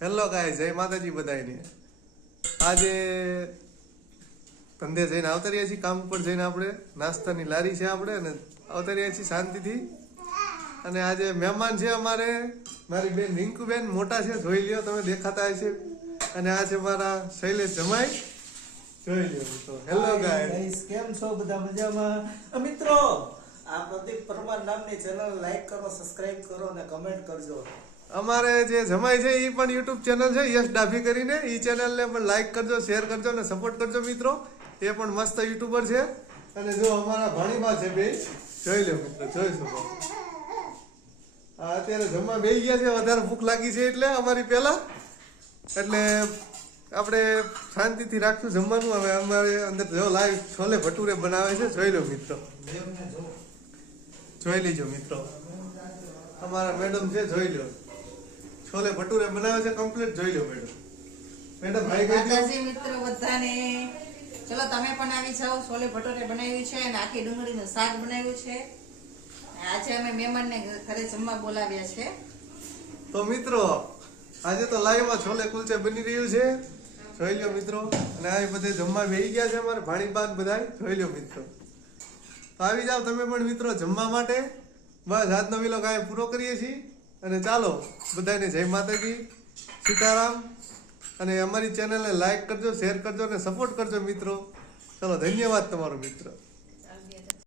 Hello guys, જય માતાજી બધાને। આજે ધંધે જઈને આવતા રહ્યા છીએ, કામ ઉપર જઈને આપણે નાસ્તાની લારી છે આપણે અને આવતા રહ્યા છીએ શાંતિથી। અને આજે મહેમાન છે અમારે, મારી બેન રિંકુબેન મોટા છે, જોઈ લ્યો તમે, દેખાતા હશે। અને આ છે મારા શૈલેષ જમાઈ, જોઈ લ્યો મિત્રો। હેલો ગાઈસ, કેમ છો બધા? મજામાં? મિત્રો, આ પ્રદીપ પરમાર નામની ચેનલ લાઈક કરો, સબસ્ક્રાઇબ કરો અને કમેન્ટ કરજો। અમારે જે જમાઈ છે એ પણ યુટ્યુબ ચેનલ છે યશ ડાભી કરીને, એ ચેનલને પણ લાઈક કરજો, શેર કરજો અને સપોર્ટ કરજો મિત્રો। એ પણ મસ્ત યુટ્યુબર છે। અને જો અમારા ભાણીબા છે બે, જોઈ લો મિત્રો, જોઈ શકો। અત્યારે જમવા બેસી ગયા છે, વધારે ભૂખ લાગી છે એટલે અમારી પહેલા, એટલે આપણે શાંતિથી રાખશું જમવાનું। હવે અમારે અંદર જો લાઈવ છોલે ભટુરે બનાવે છે, જોઈ લો મિત્રો, જોઈ લેજો મિત્રો। અમારા મેડમ છે, જોઈ લો, છોલે ભટુરે બનાવે છે કમ્પ્લીટ, જોઈ લો મેડમ। મેડમ ભાઈ કહી દો મિત્રો બધાને, ચલો તમે પણ આવી જાઓ। છોલે ભટુરે બનાવ્યું છે અને આખી ડુંગળીનું શાક બનાવ્યું છે। આજે અમે મહેમાનને ઘરે જમવા બોલાવ્યા છે। તો મિત્રો આજે તો લાઈવમાં છોલે કુલચે બની રહ્યું છે, જોઈ લો મિત્રો। અને આ બધે જમવા બેસી ગયા છે અમારે ભાણીબાન બધા, જોઈ લો મિત્રો। તો આવી જાઓ તમે પણ મિત્રો જમવા માટે। બસ આજનો વિલોગ આ પૂરો કરીએ છીએ અને ચાલો બધાને જય માતાજી, સીતારામ। અને અમારી ચેનલને લાઈક કરજો, શેર કરજો અને સપોર્ટ કરજો મિત્રો। ચલો, ધન્યવાદ તમારો મિત્રો।